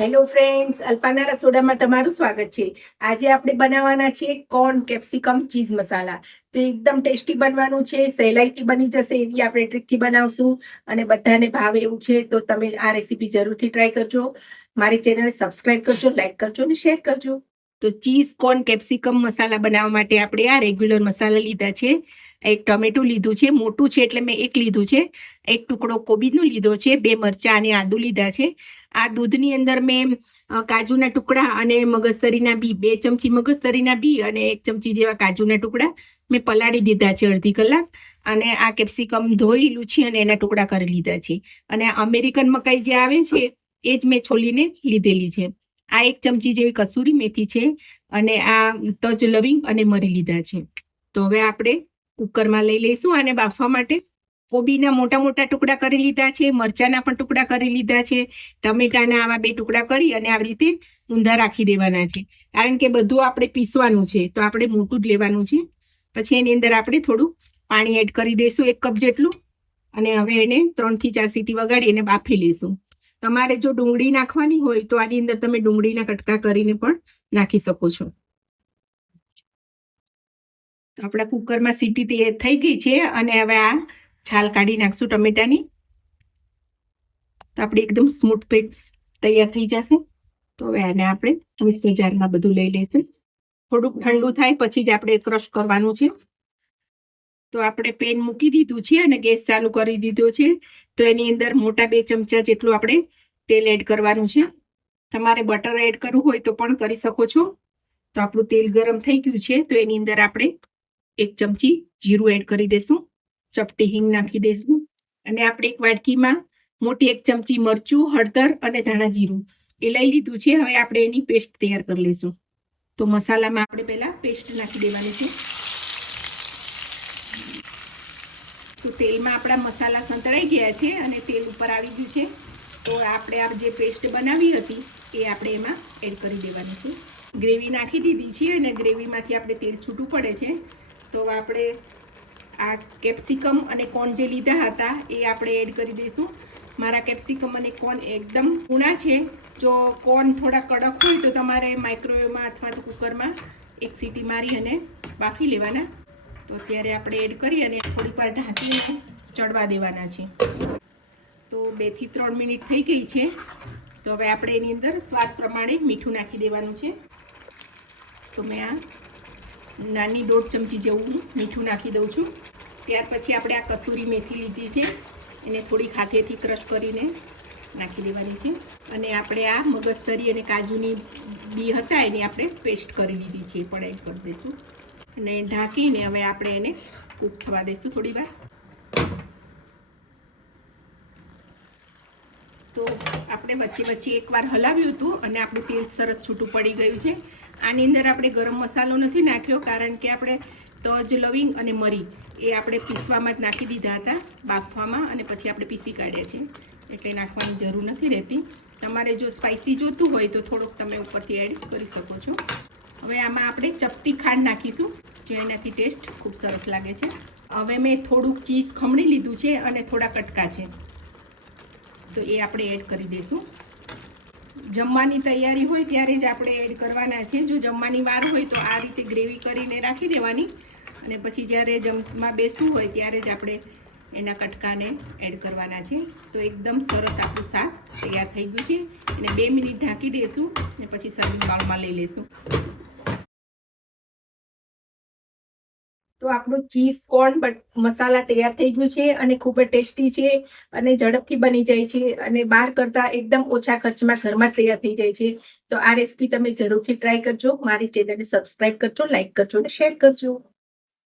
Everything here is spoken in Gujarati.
હેલો ફ્રેન્ડ્સ, અલ્પાના રસોડામાં તમારું સ્વાગત છે. આજે આપણે બનાવવાના છે કોર્ન કેપ્સિકમ ચીઝ મસાલા. તો એકદમ ટેસ્ટી બનવાનું છે, સહેલાઈથી બની જશે એવી આપણે ટ્રીકથી બનાવશું અને બધાને ભાવે એવું છે. તો તમે આ રેસીપી જરૂરથી ટ્રાય કરજો. મારી ચેનલ સબસ્ક્રાઇબ કરજો, લાઈક કરજો અને શેર કરજો. તો ચીઝ કોર્ન કેપ્સિકમ મસાલા બનાવવા માટે આપણે આ રેગ્યુલર મસાલા લીધા છે. એક ટમેટું લીધું છે, મોટું છે એટલે મેં એક લીધું છે. એક ટુકડો કોબીનો લીધો છે, 2 મરચાં અને આદુ લીધા છે. આ દૂધની અંદર મેં કાજુના ટુકડા અને મગજતરીના બી 2 ચમચી મગજતરીના બી અને 1 ચમચી જેવા કાજુના ટુકડા મેં પલાળી દીધા છે અડધી કલાક. અને આ કેપ્સિકમ ધોઈ લૂછી અને એના ટુકડા કરી લીધા છે. અને અમેરિકન મકાઈ જે આવે છે એ જ મેં છોલીને લીધેલી છે. આ 1 ચમચી જેવી કસૂરી મેથી છે અને આ તજ લવિંગ અને મરી લીધા છે. તો હવે આપણે કુકરમાં લઈ લઈશું આને બાફવા માટે. કોબીના મોટા મોટા ટુકડા કરી લીધા છે, મરચાના પણ ટુકડા કરી લીધા છે, ટમેટાના આવા 2 ટુકડા કરી અને આવી રીતે ઊંધા રાખી દેવાના છે. કારણ કે બધું આપણે પીસવાનું છે તો આપણે મોટું જ લેવાનું છે. પછી એની અંદર આપણે થોડું પાણી એડ કરી દઈશું 1 કપ જેટલું અને હવે એને 3 થી 4 સીટી વગાડી અને બાફી લઈશું. તમારે જો ડુંગળી નાખવાની હોય તો આની અંદર તમે ડુંગળીના કટકા કરીને પણ નાખી શકો છો. આપણા કુકરમાં સીટી થઈ ગઈ છે અને હવે આ છાલ કાઢી નાખશું ટમેટાની. તો આપણે એકદમ સ્મૂથ પેસ્ટ તૈયાર થઈ જશે. તો હવે આને આપણે મિક્સર જારમાં બધું લઈ લઈશું. થોડુંક ઠંડુ થાય પછી જ આપણે ક્રશ કરવાનું છે. તો આપણે પેન મૂકી દીધું છે અને ગેસ ચાલુ કરી દીધો છે. તો એની અંદર મોટા 2 ચમચા જેટલું આપણે તેલ એડ કરવાનું છે. તમારે બટર એડ કરવું હોય તો પણ કરી શકો છો. તો આપણું તેલ ગરમ થઈ ગયું છે તો એની અંદર આપણે 1 ચમચી જીરું એડ કરી દઈશું. ચપટી હિંગ નાખી દઈશું અને આપણે એક વાટકીમાં મોટી 1 ચમચી મરચું, હળદર અને ધાણા જીરું એ લઈ લીધું છે. હવે આપણે એની પેસ્ટ તૈયાર કરી લઈશું. તો મસાલામાં આપણે પહેલા પેસ્ટ નાખી દેવાની છે. તો તેલમાં આપણા મસાલા સંતળાઈ ગયા છે અને તેલ ઉપર આવી ગયું છે. તો આપણે આ જે પેસ્ટ બનાવી હતી એ આપણે એમાં એડ કરી દેવાની છે. ગ્રેવી નાખી દીધી છે અને ગ્રેવીમાંથી આપણે તેલ છૂટું પડે છે. તો આપણે આ કેપ્સિકમ અને કોર્ન જે લીધા હતા એ આપણે એડ કરી દઈશું. મારા કેપ્સિકમ અને કોર્ન એકદમ કૂણા છે. જો કોર્ન થોડા કડક હોય તો તમારે માઇક્રોવેવમાં અથવા તો કુકરમાં 1 સીટી મારી અને બાફી લેવાના. તો અત્યારે આપણે એડ કરી અને થોડીક વાર ઢાંકીને ચડવા દેવાના છે. તો 2 થી 3 મિનિટ થઈ ગઈ છે. તો હવે આપણે એની અંદર સ્વાદ પ્રમાણે મીઠું નાખી દેવાનું છે. તો મેં આ નાની 1.5 ચમચી જેવું મીઠું નાખી દઉં છું. ત્યાર પછી આપણે આ કસૂરી મેથી લીધી છે એને થોડીક હાથેથી ક્રશ કરીને નાખી દેવાની છે. અને આપણે આ મગજતરી અને કાજુની બી હતા એની આપણે પેસ્ટ કરી લીધી છે એ પણ એડ કરી દઈશું અને ઢાંકીને હવે આપણે એને કૂક થવા દઈશું થોડી વાર. તો આપણે વચ્ચે વચ્ચે એકવાર હલાવ્યું હતું અને આપણું તેલ સરસ છૂટું પડી ગયું છે. આની અંદર આપણે ગરમ મસાલો નથી નાખ્યો કારણ કે આપણે તજ, લવિંગ અને મરી એ આપણે પીસવામાં જ નાખી દીધા હતા બાફવામાં અને પછી આપણે પીસી કાઢ્યા છે એટલે નાખવાની જરૂર નથી રહેતી. તમારે જો સ્પાઇસી જોતું હોય તો થોડુંક તમે ઉપરથી એડ કરી શકો છો. હવે આમાં આપણે ચપટી ખાંડ નાખીશું જે એનાથી ટેસ્ટ ખૂબ સરસ લાગે છે. હવે મેં થોડુંક ચીઝ ખમણી લીધું છે અને થોડા કટકા છે તો એ આપણે એડ કરી દઈશું. જમવાની તૈયારી હોય ત્યારે જ આપણે એડ કરવાના છે. જો જમવાની વાર હોય તો આ રીતે ગ્રેવી કરીને રાખી દેવાની અને પછી જ્યારે જમવા બેસવું હોય ત્યારે જ આપણે એના કટકાને એડ કરવાના છે. તો એકદમ સરસ આપણું શાક તૈયાર થઈ ગયું છે અને 2 મિનિટ ઢાંકી દઈશું અને પછી સર્વિંગ બાઉલમાં લઈ લઈશું. તો આપણું ચીઝ કોર્ન મસાલા તૈયાર થઈ ગયું છે અને ખૂબ જ ટેસ્ટી છે અને ઝડપથી બની જાય છે અને બહાર કરતાં એકદમ ઓછા ખર્ચમાં ઘરમાં તૈયાર થઈ જાય છે. તો આ રેસીપી તમે જરૂરથી ટ્રાય કરજો. મારી ચેનલને સબસ્ક્રાઇબ કરજો, લાઈક કરજો અને શેર કરજો.